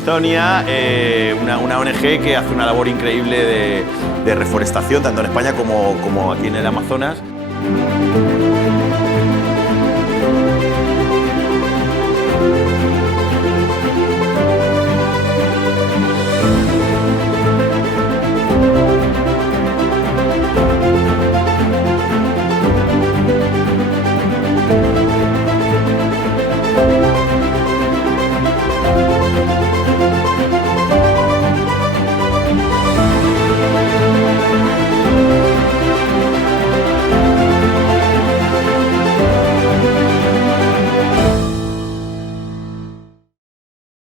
Amazonia, una ONG que hace una labor increíble de reforestación, tanto en España como aquí en el Amazonas.